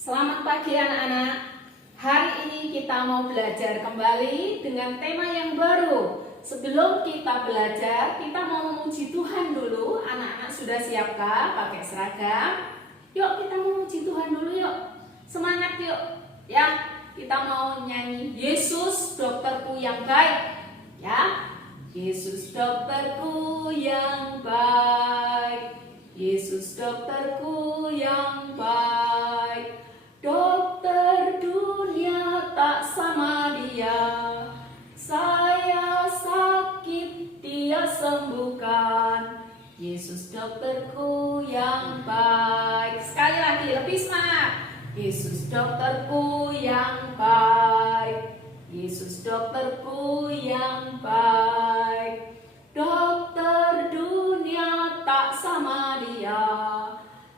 Selamat pagi anak-anak. Hari ini kita mau belajar kembali dengan tema yang baru. Sebelum kita belajar, kita mau memuji Tuhan dulu. Anak-anak sudah siapkah pakai seragam? Yuk kita memuji Tuhan dulu yuk. Semangat yuk. Ya, kita mau nyanyi Yesus dokterku yang baik. Ya, Yesus dokterku yang baik. Yesus dokterku yang baik. Dokter dunia tak sama dia. Saya sakit dia sembuhkan. Yesus dokterku yang baik. Sekali lagi lebih semangat. Yesus dokterku yang baik. Yesus dokterku yang baik. Dokter dunia tak sama dia.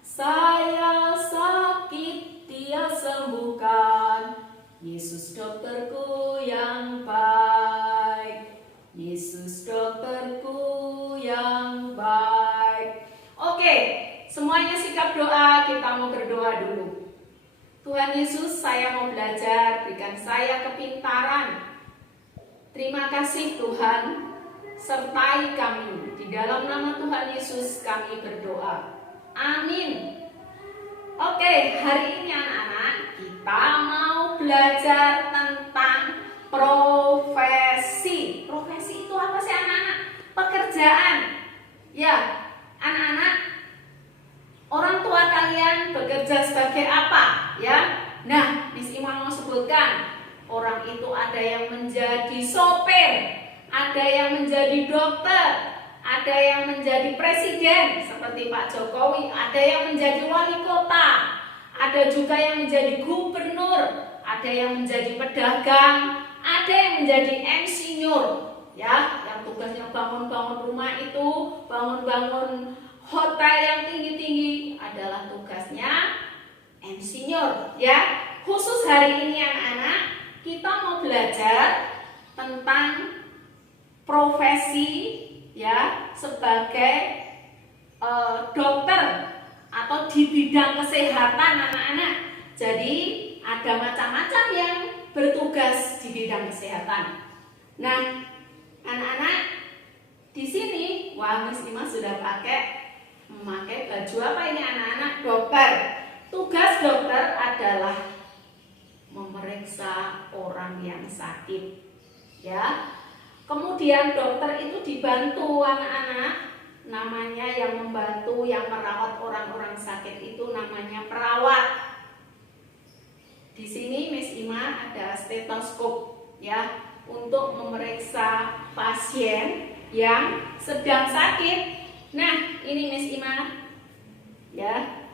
Saya sakit dia sembuhkan. Yesus dokterku yang baik. Yesus dokterku yang baik. Oke, semuanya sikap doa. Kita mau berdoa dulu. Tuhan Yesus, saya mau belajar, berikan saya kepintaran. Terima kasih Tuhan, sertai kami. Di dalam nama Tuhan Yesus kami berdoa. Amin. Oke, hari ini anak-anak kita mau belajar tentang profesi. Profesi itu apa sih anak-anak? Pekerjaan. Ya, anak-anak, orang tua kalian bekerja sebagai apa? Ya, nah, Miss Ima mau sebutkan. Orang itu ada yang menjadi sopir, ada yang menjadi dokter, ada yang menjadi presiden seperti Pak Jokowi, ada yang menjadi wali kota, ada juga yang menjadi gubernur, ada yang menjadi pedagang, ada yang menjadi insinyur, ya, yang tugasnya bangun-bangun rumah itu, bangun-bangun hotel yang tinggi-tinggi adalah tugasnya insinyur, ya. Khusus hari ini anak-anak, kita mau belajar tentang profesi, ya, sebagai dokter atau di bidang kesehatan anak-anak. Jadi ada macam-macam yang bertugas di bidang kesehatan. Nah, anak-anak di sini, wah, Miss Ima sudah memakai baju apa ini anak-anak? Dokter. Tugas dokter adalah memeriksa orang yang sakit, ya. Kemudian dokter itu dibantu anak-anak, namanya yang membantu, yang merawat orang-orang sakit itu namanya perawat. Di sini Miss Ima ada stetoskop, ya, untuk memeriksa pasien yang sedang sakit. Nah, ini Miss Ima, ya,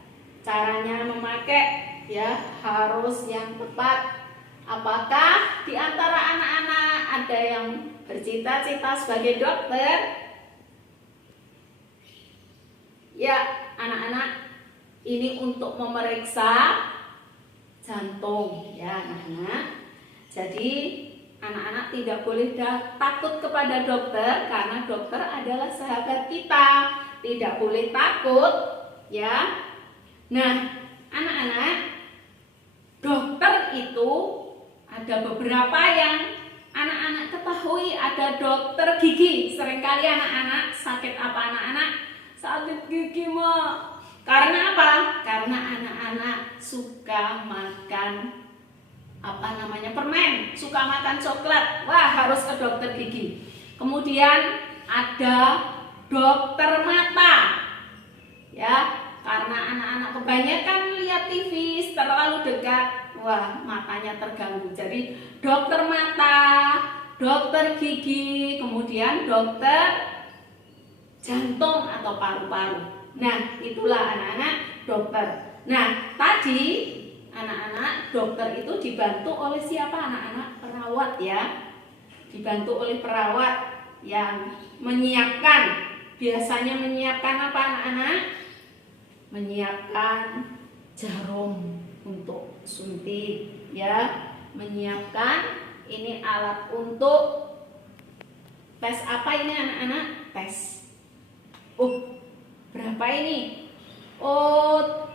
caranya memakai, ya, harus yang tepat. Apakah di antara anak-anak ada yang bercita-cita sebagai dokter? Ya, anak-anak, ini untuk memeriksa jantung, ya anak-anak. Jadi anak-anak tidak boleh takut kepada dokter, karena dokter adalah sahabat kita. Tidak boleh takut, ya. Nah, anak-anak, dokter itu ada beberapa yang anak-anak ketahui. Ada dokter gigi. Seringkali anak-anak sakit apa anak-anak? Sakit gigi, Mak. Karena apa? Karena anak-anak suka makan permen, suka makan coklat. Wah, harus ke dokter gigi. Kemudian ada dokter mata. Ya, karena anak-anak kebanyakan lihat TV terlalu dekat, wah, matanya terganggu. Jadi dokter mata, dokter gigi, kemudian dokter jantung atau paru-paru. Nah, itulah anak-anak dokter. Nah, tadi anak-anak dokter itu dibantu oleh siapa anak-anak? Perawat, ya. Dibantu oleh perawat yang menyiapkan. Biasanya menyiapkan apa anak-anak? Menyiapkan jarum untuk suntik, ya. Menyiapkan ini alat untuk tes apa ini anak-anak? Tes. Berapa ini? Oh,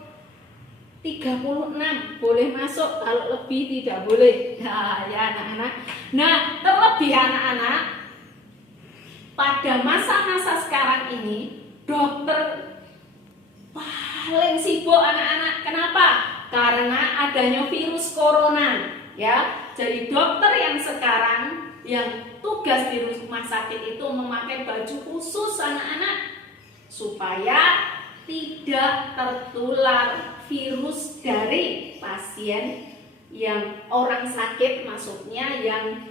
36 boleh masuk, kalau lebih tidak boleh. Nah, ya anak-anak. Nah, terlebih anak-anak, pada masa-masa sekarang ini dokter paling sibuk anak-anak. Kenapa? Karena adanya virus corona, ya. Jadi dokter yang sekarang yang tugas di rumah sakit itu memakai baju khusus anak-anak supaya tidak tertular virus dari pasien yang orang sakit, maksudnya yang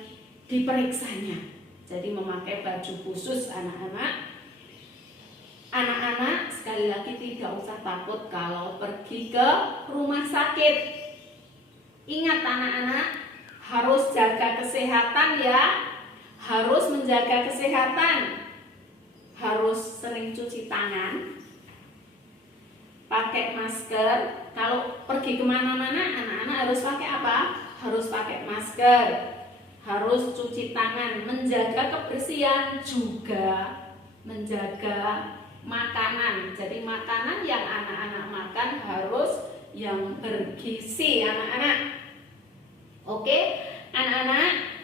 diperiksanya. Jadi memakai baju khusus anak-anak. Anak-anak sekali lagi tidak usah takut kalau pergi ke rumah sakit. Ingat anak-anak, harus jaga kesehatan ya. Harus menjaga kesehatan. Harus sering cuci tangan, pakai masker. Kalau pergi kemana-mana, anak-anak harus pakai apa? Harus pakai masker, harus cuci tangan, menjaga kebersihan, juga menjaga makanan. Jadi makanan yang anak-anak makan harus yang bergizi anak-anak. Oke, anak-anak,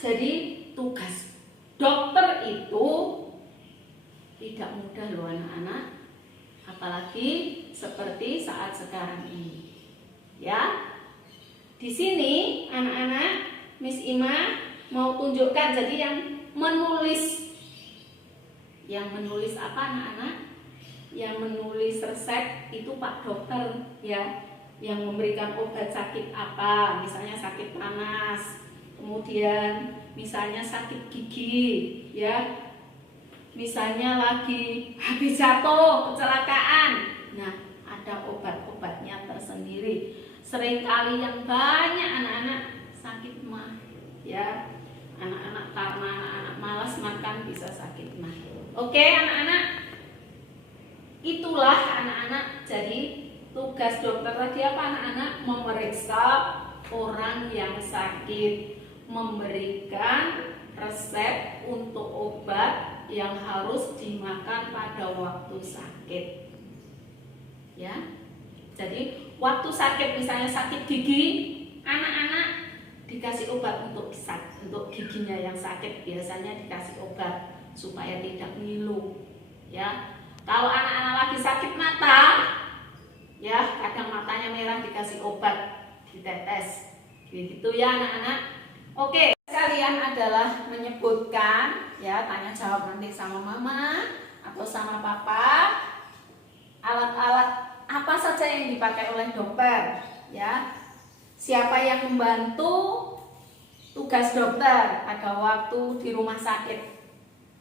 jadi tugas dokter itu tidak mudah loh anak-anak, apalagi seperti saat sekarang ini. Ya, di sini anak-anak, Miss Ima mau tunjukkan. Jadi yang menulis apa anak-anak? Yang menulis resep itu Pak Dokter ya, yang memberikan obat sakit apa, misalnya sakit panas, kemudian misalnya sakit gigi ya, misalnya lagi habis jatuh, kecelakaan. Nah, ada obat-obatnya tersendiri. Seringkali yang banyak anak-anak sakit mah ya, anak-anak karena anak-anak malas makan bisa sakit mah. Oke anak-anak, itulah anak-anak. Jadi tugas dokter tadi apa anak-anak? Memeriksa orang yang sakit, memberikan resep untuk obat yang harus dimakan pada waktu sakit. Ya. Jadi waktu sakit, misalnya sakit gigi, anak-anak dikasih obat untuk giginya yang sakit, biasanya dikasih obat supaya tidak ngilu. Ya. Kalau anak-anak lagi sakit mata, ya kadang matanya merah, dikasih obat, ditetes, gitu ya anak-anak. Oke, kalian adalah menyebutkan ya, tanya jawab nanti sama mama atau sama papa, alat-alat apa saja yang dipakai oleh dokter ya, siapa yang membantu tugas dokter pada waktu di rumah sakit,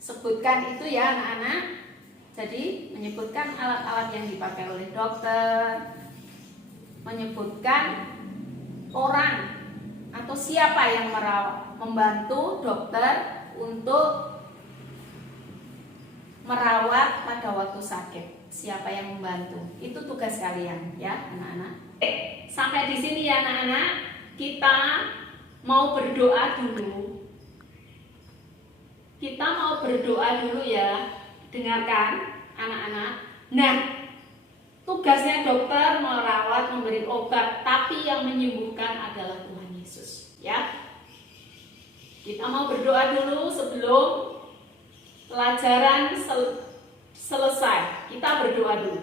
sebutkan itu ya anak-anak. Jadi menyebutkan alat-alat yang dipakai oleh dokter, menyebutkan orang atau siapa yang membantu dokter untuk merawat pada waktu sakit, siapa yang membantu. Itu tugas kalian ya anak-anak. Sampai di sini ya anak-anak, kita mau berdoa dulu. Kita mau berdoa dulu ya. Dengarkan anak-anak. Nah, tugasnya dokter merawat, memberi obat, tapi yang menyembuhkan adalah Tuhan Yesus ya. Kita mau berdoa dulu sebelum pelajaran selesai. Kita berdoa dulu.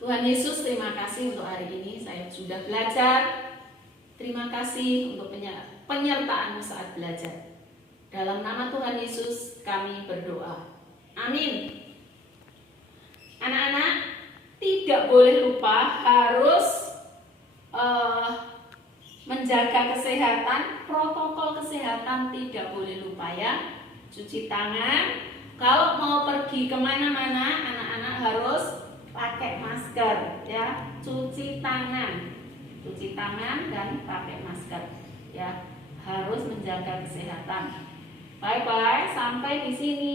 Tuhan Yesus, terima kasih untuk hari ini saya sudah belajar. Terima kasih untuk penyertaan-Mu saat belajar. Dalam nama Tuhan Yesus kami berdoa. Amin. Anak-anak, tidak boleh lupa harus menjaga kesehatan, protokol kesehatan tidak boleh lupa ya. Cuci tangan. Kalau mau pergi kemana-mana, anak-anak harus pakai masker ya. Cuci tangan dan pakai masker ya. Harus menjaga kesehatan. Bye-bye, sampai di sini